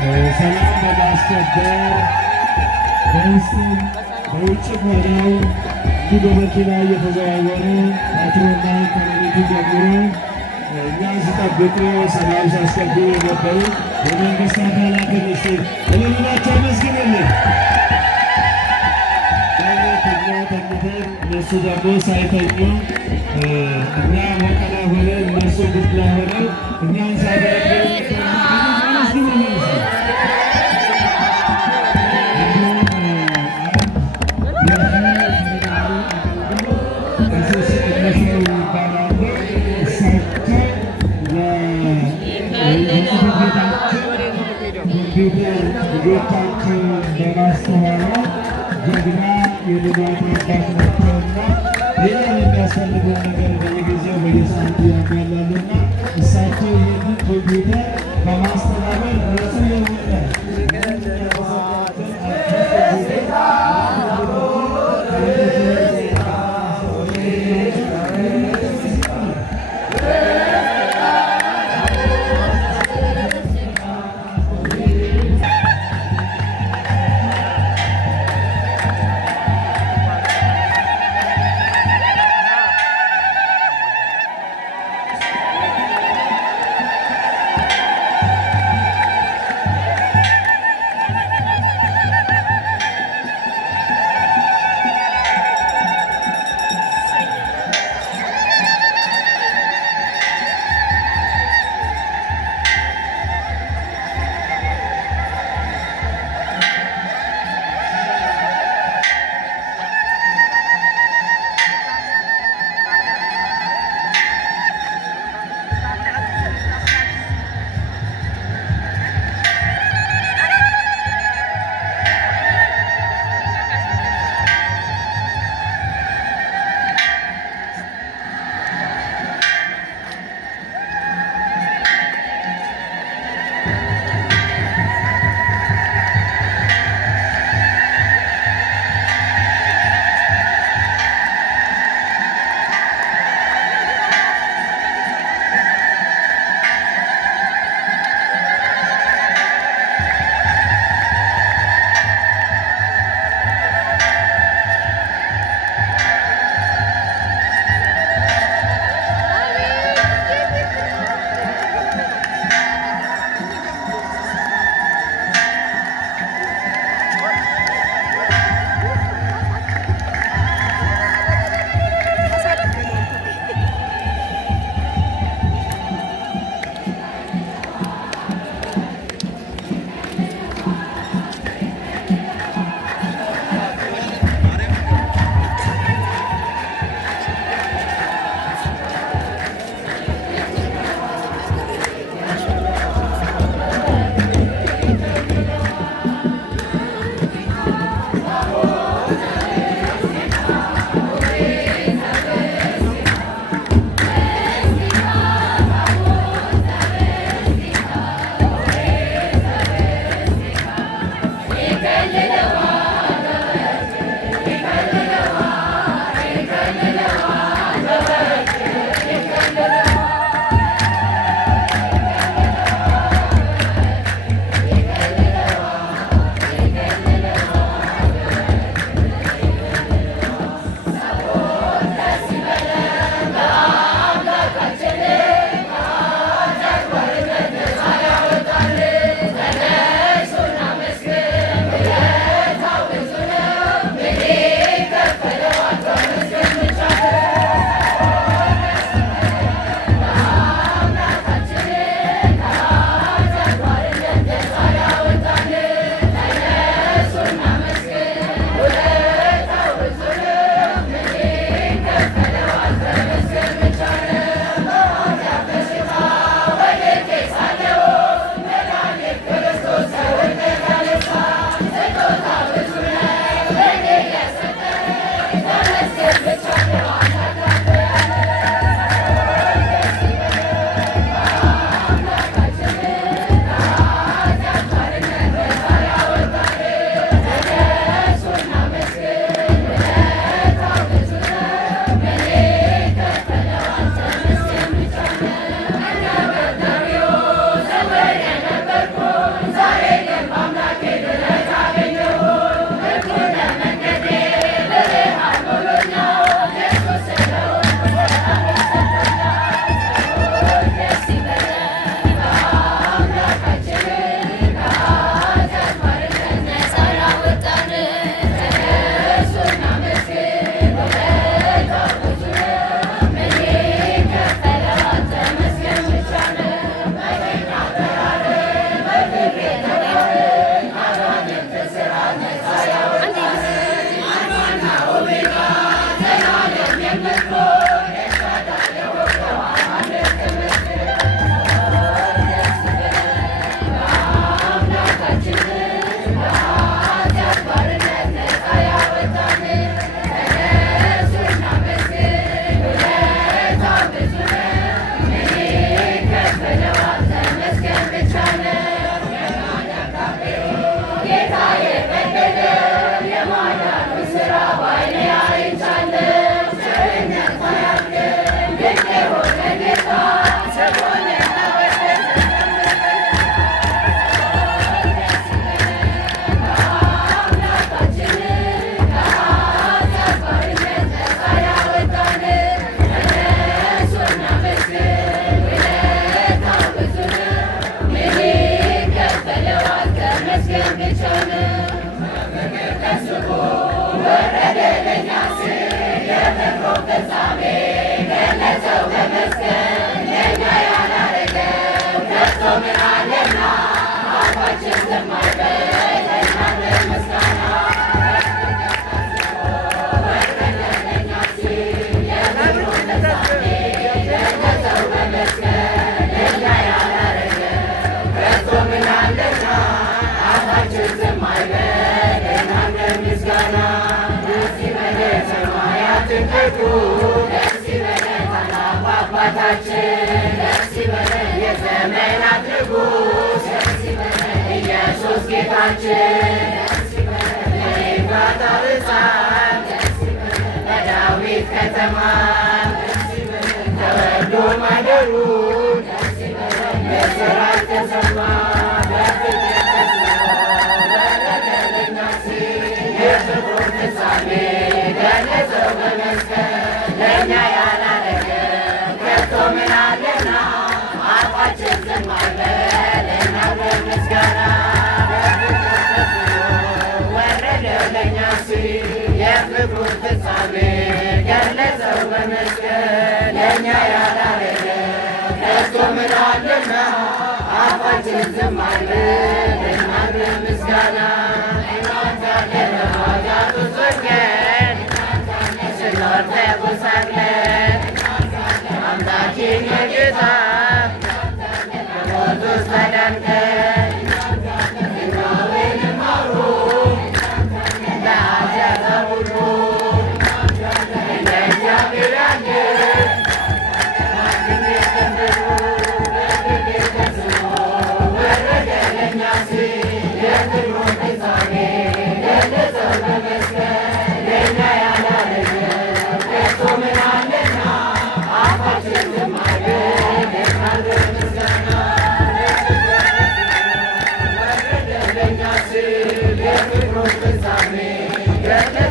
ሰላም በማስከበር በውስጥም በውጭ ሆነው እንዲህ በመኪና እየተዘዋወሩ ፓትሮና ኮሚኒቲ ጀምሮ እኛን ሲጠብቁ ሰላም ሲያስከብሩ የነበሩ የመንግስት አካላትን እሺ እልልናቸው መስግንልን። ተኝተን እነሱ ደግሞ ሳይተኙ እኛ መቀላ ሆነን እነሱ ግድላ ሆነው እኛን ሳያገለግሉ ልጆቻቸውን በማስተባበር ጀግና የልማት አባት ናቸውና ሌላ የሚያስፈልገው ነገር በየጊዜው በየሰዓቱ ያሟላሉና እሳቸው ይህንን ኮምፒውተር በማስተባበር ረሱ የሆነ የዘመናት ንጉሥ ኢየሱስ ጌታችን የኤፍራታ ሕፃን በዳዊት ከተማ ተወልዶ ማደሩ በሥርዓት ተሰማ። በፍቅር ተስሎ በረከለኛ የፍቅሩን ፍጻሜ ገለጸው በመስቀል ለእኛ ያላረገ ከቶ ምን አለና አፋችን ዝም አለ ልናገር ምስጋና። በፍቅር ተስሎ ወረደ ለእኛ ሲል የፍቅሩን ፍጻሜ ገለጸው በመስቀል ለእኛ ያላረገ ከቶ ምን አለና አፋችን ዝም አለ ልናገር ምስጋና። ስኖር ተጎሳቅለን አምላኬን የጌታ በሞት ውስጥ አዳንከን ስጋዌንም አውሩ ለአሕዛብ ሁሉ እንደ እግዚአብሔር ያለ ማንም የለም ብሎ በፍቅር ተስሎ ወረደ ለእኛ ሲል የፍቅሩን ፍጻሜ ገለጸው በመስቀል ለእኛ ያላረገ ከቶ ምን አለና አፋችን ዝም አለ ልናገር ምስጋና። ወረደ ለእኛ ሲል የፍቅሩን ፍጻሜ ገለጸው